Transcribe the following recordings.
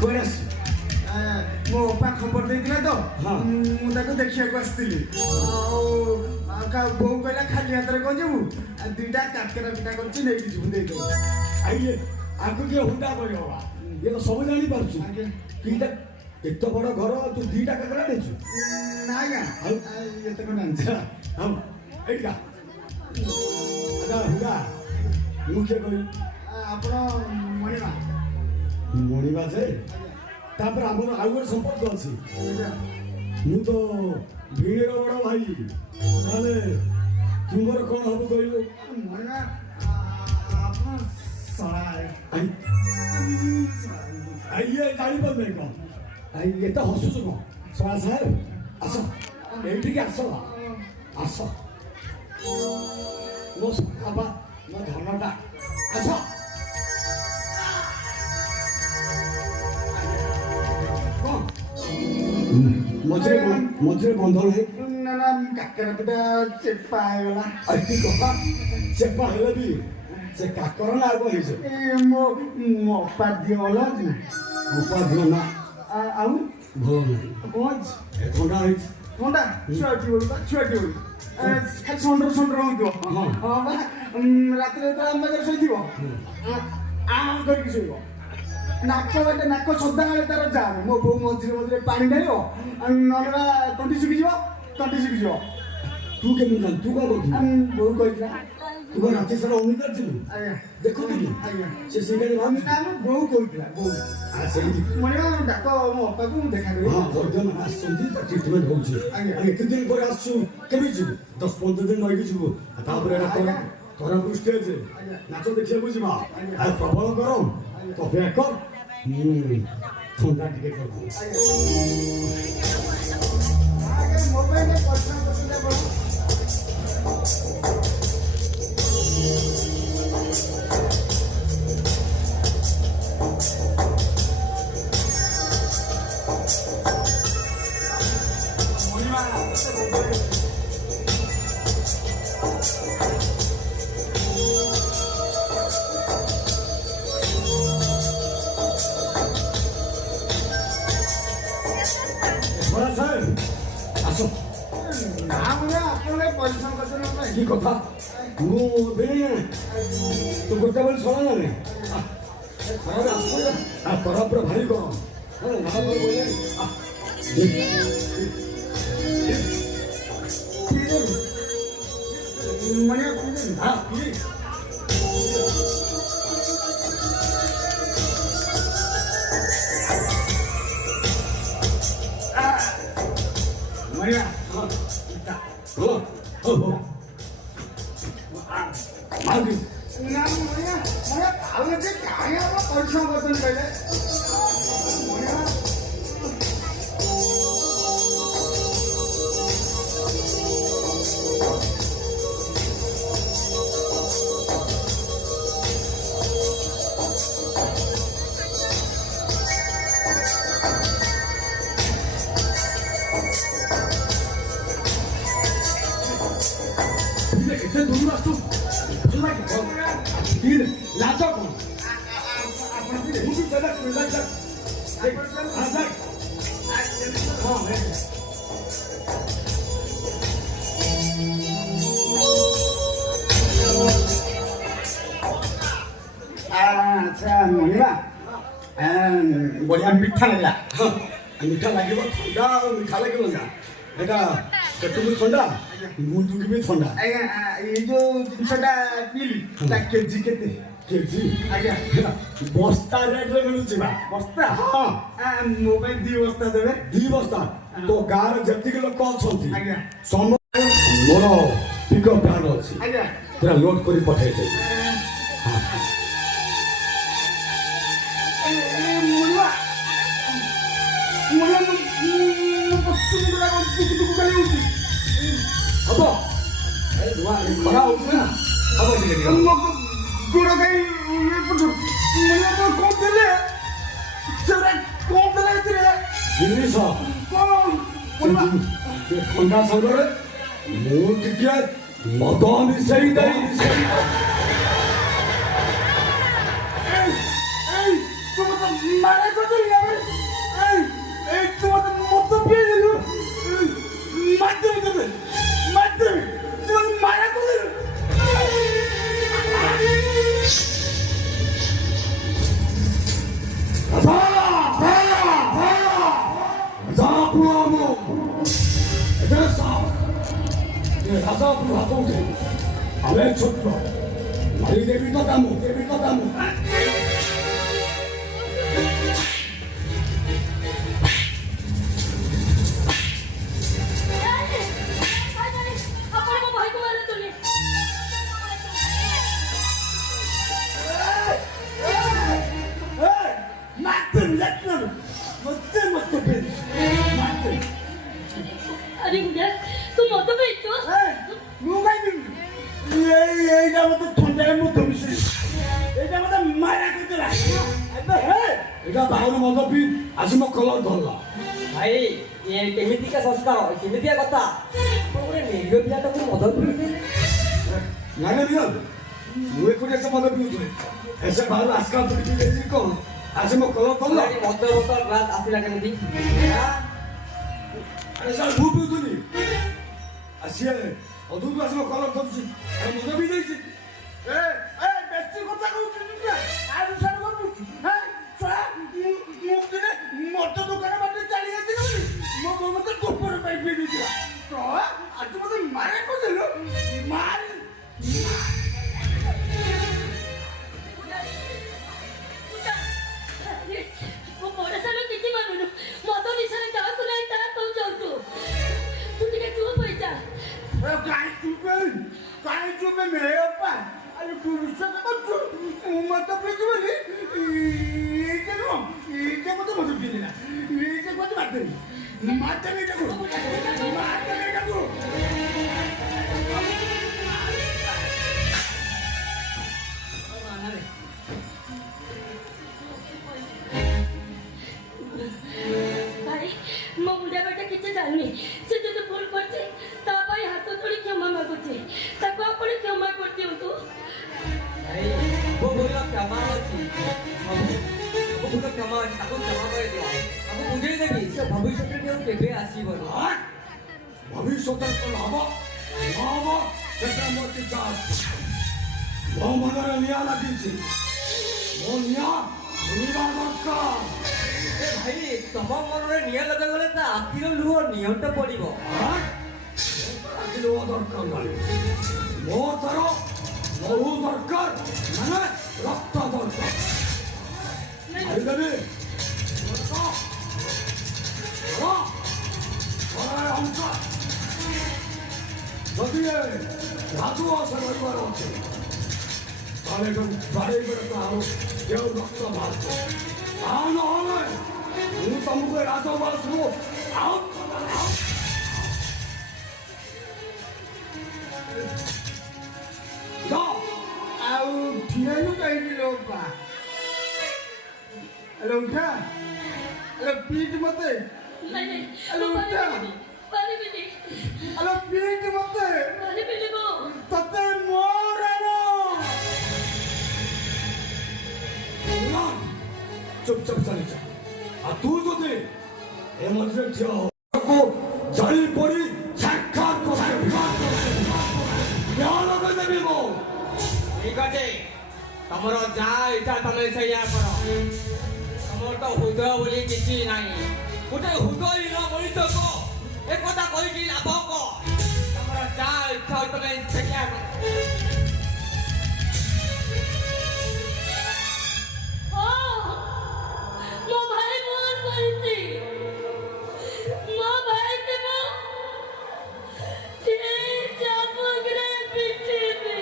କୁଆଡ଼େ ଆସ ମୋ ଅପା ଖବର ଦେଇଥିଲା ତ ହଁ। ମୁଁ ତାକୁ ଦେଖିବାକୁ ଆସିଥିଲି ଆଉ ବୋଉ କହିଲା ଖାଲି ହାତରେ କଣ ଯିବୁ ଦୁଇଟା କାକେରା ପିଠା କରୁଛି ନେଇକି ଯିବୁ ଦେଇଦେବୁ ଆଇଏ ଆକୁ କିଏ ହୁଣ୍ଡା କହିବ ଇଏ ତ ସବୁ ଜାଣିପାରୁଛୁ ଆଜ୍ଞା କିଟା ଏତେ ବଡ଼ ଘର ତୁ ଦିଟା କାକରା ନେଇଛୁ ନା ଆଜ୍ଞା ଆଉ ଏତେ କ'ଣ ଆଣିଛି ହଁ ଏଇଟା ଆଚ୍ଛା ହୁଣ୍ଡା ମୁଁ କିଏ କହିବି ଆପଣ ମଣିମା ମଣିବା ଯେ ତାପରେ ଆମର ଆଉ ଗୋଟେ ସମ୍ପର୍କ ଅଛି ମୁଁ ତ ଭିଣେର ବଡ଼ ଭାଇ ତାହେଲେ ତୁମର କ'ଣ ହବ କହିଲୁ ମଣିମା ଆପଣ ଶଳା ଇଏ ଜାଣିପାରୁନାହିଁ କ'ଣ ଏତେ ହସୁଛୁ କ'ଣ ଶଳା ସାହେବ ଆସ ଏଇଠିକି ଆସ ଆସ ମୋ ବାବା ମୋ ଧନଟା ଆସ ମଝିରେ ବନ୍ଧ ନାହିଁ ନା ନା କାକେରା ପିଠା ଚେପା ହେଇଗଲା କଥା ଚେପା ହେଲେ ବି ସେ କାକର ନା ଆଗ ହେଇছে ମୋ ଅପା ଦିଅ ଭଲ ଅଛି ନା ଅପା ଦିଅ ନା ଆଉ ଭଲ ନାହିଁ କ'ଣ ଅଛି ଥଣ୍ଡା ହେଇଛି ଥଣ୍ଡା ଛୁଆଟି ବେଳୁ ଛୁଆଟି ବେଳୁ ଖାଲି ସଣ୍ଡର ହେଉଥିବ ହଁ ବା ରାତିରେ ଯେତେବେଳେ ଆମ ପାଖରେ ଶୋଇଥିବ କରିକି ଶୋଇବ ନାକ ବାଟେ ନାକ ସଦାବେଳେ ତାର ଯାମ ମୋ ବୋଉ ମଝିରେ ପାଣି ଢାଳିବ ନହେଲେ ବା ତଣ୍ଟି ଶୁଖିଯିବ ତୁ କେମିତି ଜାଣିଛୁ ତୁ କ'ଣ କରୁଥିଲୁ ବୋଉ କହିଥିଲା ତୁ କ'ଣ ରାତି ସାରା ଅନିଦ୍ରା ଥିଲୁ ଆଜ୍ଞା ଦେଖୁଥିଲୁ ଆଜ୍ଞା ସେ ସିଙ୍ଗାରେ ଭାବୁଛୁ ନା ବୋଉ କହିଥିଲା ବୋଉ ସେମିତି ମଣିମା ଡାକ ମୋ ଅପାକୁ ମୁଁ ଦେଖା କରିବି ହଁ ବୈଦ୍ୟମାନେ ଆସିଛନ୍ତି ତା ଟ୍ରିଟମେଣ୍ଟ ହେଉଛି ଆଜ୍ଞା ଏତେ ଦିନ ପରେ ଆସୁଛୁ କେମିତି ଯିବୁ 10-15 ଦିନ ରହିକି ଯିବୁ ତାପରେ ତୋରାପୁର ଷ୍ଟେଜ୍ ନାଚ ଦେଖିବାକୁ ଯିବା ଆଉ ପ୍ରବଳ ଗରମ ତ ବ୍ୟାକ୍ କର ଥଣ୍ଡା ଟିକେ କରିବୁ ମୋବାଇଲରେ ପଇସା ପତ୍ର কি কথা ମୁଁ ବେଳେଇ ତୁ ଗୋଟେ ବେଳେ ଶୁଣା ନା ନାଇଁ ଖରା ପୁରା ଭାରି ଗରମ ଲାଜ କ'ଣ ଆଚ୍ଛା ମଣିମା ବଢ଼ିଆ ମିଠା ଲାଗିଲା ମିଠା ଲାଗିବ ଥଣ୍ଡା ଆଉ ମିଠା ଲାଗିବ ନା ଏଇଟା ପେଟକୁ ଥଣ୍ଡା ମୁଣ୍ଡକୁ ବି ଥଣ୍ଡା ଆଜ୍ଞା ଏଇ ଯୋଉ ଜିନିଷଟା ପିଇଲି ତା କେଜି କେତେ କେଜି ଆଜ୍ଞା ବସ୍ତା ରେଟ୍ରେ ମିଳୁଛି ବା ବସ୍ତା ହଁ ମୋ ପାଇଁ 2 ବସ୍ତା ଦେବେ 2 ବସ୍ତା ତୋ ଗାଁରେ ଯେତିକି ଲୋକ ଅଛନ୍ତି ଆଜ୍ଞା ମୋର ପିକଅପ୍ ଭ୍ୟାନ୍ ଅଛି ଆଜ୍ଞା ପୁରା ଲୋଡ୍ କରି ପଠେଇଦେବି ହବ ଖରା ହଉଛି ନା ହବ ଟିକେ ଟିକେ ଗୋଡ଼ ଗାଈ କ'ଣ ଦେଲେ ସେଗୁଡ଼ା କ'ଣ ଦେଲେ ଏଥିରେ ଜିନିଷ ଥଣ୍ଡା ସାଙ୍ଗରେ ମୁଁ ଟିକେ ମଦ ମିଶେଇ ଦେଇ ମାରା କରିଦେଲି 가서 앞으로 가보게. 아왜 쳤어? 말이 데뷔 또 다무. 맞든 렉는 멋대 벤 맞든 아니 근데 그 어떤 거 있죠? 누가 있는 얘자마다 돈잘 못 돌리시 얘자마다 말하거든 Ega baru mau tapi asal mau keluar dola. भाई ये केमिति का सस्ता हो केमिति का कथा पुरे नेगो पिया तो मदद भी Nggak dia. Gue kuliah sama lebih itu. Esa baru askar tuh di sini kok. Asal mau keluar dola. लड़ी मदद बोतल ग्लास आसिला केमिति Esa bubu tuh nih. Asia, 어두도 asal mau keluar dola sih. Mau tapi deh sih. বেশি কথা কইছিস না আর সার করবি হ্যাঁ ছয়া মুদিনে মতো দোকানে বাটে চালিয়ে দিল মো বউ মতে গোপর পাই পেয়ে দিলা তো আজ মতে মারে কইল মার ମୋ ବଡ଼ ସାନ କିଛି ମାନୁନୁ ମଦ ନିଶାରେ ଯାହାକୁ ନାହିଁ ତାହା କହୁଛୁ ତୁ ଟିକେ ଚୁପ ହେଇଯା काय चुपे मेरे अप्पा अरे पुरुष का तू मत पीती बोली ये नो ये मत मत पीती ना ये मत मारते नहीं जागो मारते नहीं जागो ଭାଇ ମୋ ମୁଣ୍ଡିଆ ବେଟା କିଛି ଜାଣିନି ସେ ଯଦି ଭୁଲ କରିଛି ତା ପାଇଁ ହାତ ଯୋଡ଼ି କ୍ଷମା ମାଗୁଛି ତାକୁ ଆପଣ କ୍ଷମା କରିଦିଅନ୍ତୁ भाई वो बोला क्षमा अछि वो बोला क्षमा अछि ताको क्षमा करे दियो ताको बुझेई देबी से भविष्य में केउ केबे आसीबो ভবিষ্যতের ফল হবো হবো সেটা মতে চাস ও মনের নিয়া লাগিয়েছি ও নিয়া নিবা দরকার ए भाई तम मन रे निया लगा गले ता आखिर लुह नियंत पड़िबो আগে ও দরকার নাই ও তার বহু দরকার মানে রক্ত দরকার আরে দেবে যদি রাজু আসে রবিবার আছে তাহলে এখন বাড়ি বেড়াতে আরো কেউ রক্ত মারছে তা নহলে তমুকে রাজা বাসবো আউট ଆଉ ଠିଆନୁ କାହିଁକି ଲୋ ଅପା ଆଲୋ ଉଠା ଆଲୋ ପିଟ୍ ମତେ ନାଇଁ ନାଇଁ ଆଲୋ ଉଠା ପାରିବିନି ଆଲୋ ପିଟ୍ ମତେ ପାରିବିନି ମୁଁ ତତେ ମୋରାনো চুপচাপ চালিয়ে যা আর তুই যদি এ মধ্যে জারি পড়ি সাক্ষাৎ করতে লগে দেবি বউ ठीक আছে तमरो जा इच्छा तमे सैया करो तमर तो हृदय बोली किछि नाही गोटे हृदय न मनिष को एक কথা কইছি লাভ को तमरो जा इच्छा तमे सैया करो ମୋ ଭାଇ ମୋର କରିଛି ମୋ ଭାଇ କେବ ଚାପକରେ ପିଟିବି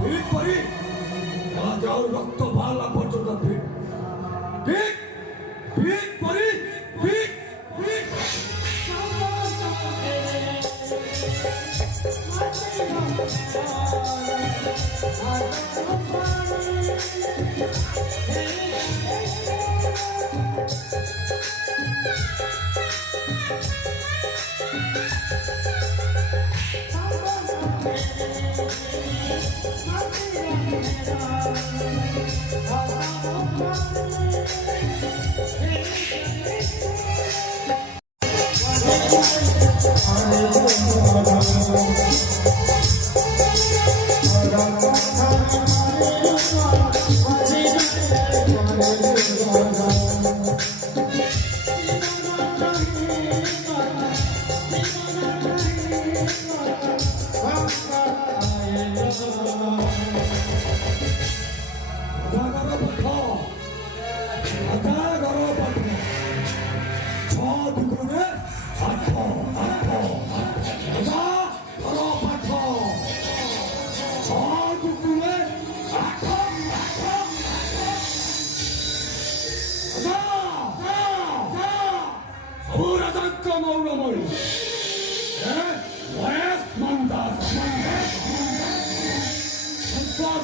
ভিড় করি রাজাও রক্ত বালা পর্যন্ত ভিড় ভিড় ভিড় করি ভিড় ভিড় Thank you.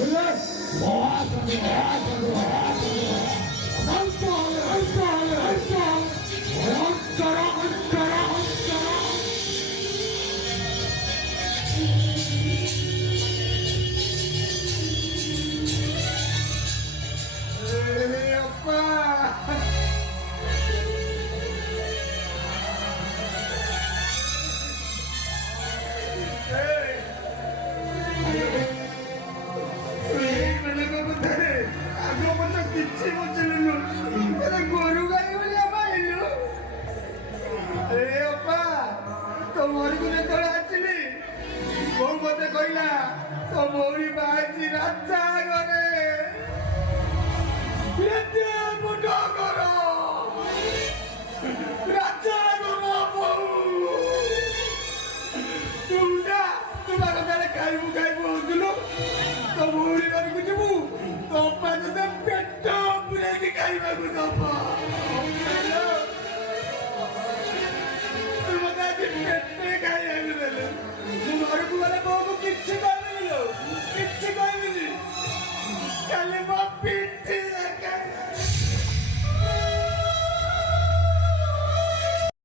ଆସିଲେ গরু গাই বলে আমার এলো আরে অপা তো মরিକୁ ଯେତେବେଳେ ଆସିଲି ବୋଉ ମତେ କହିଲା ତୋ ଭଉଣୀ ବାହାରିଛି ରାଜା ଘରେ ଏତେ ମୁଣ୍ଡ କର ରାଜା ଘର ବୋଉ ତୁଣ୍ଡା ତୁ ତାର ତାହେଲେ ଖାଇବୁ ହଉଥିଲୁ ତୋ ଭଉଣୀ ଘରକୁ ଯିବୁ ତୋ ଅପା ତୋତେ ପେଟ ପୁରେଇକି ଖାଇବାକୁ ଦବ ତୁ ମତେ ଆଜି ପେଟେ ଖାଇବାକୁ ଦେଲେ ମୁଁ ଘରକୁ ଗଲେ ବୋଉକୁ କିଛି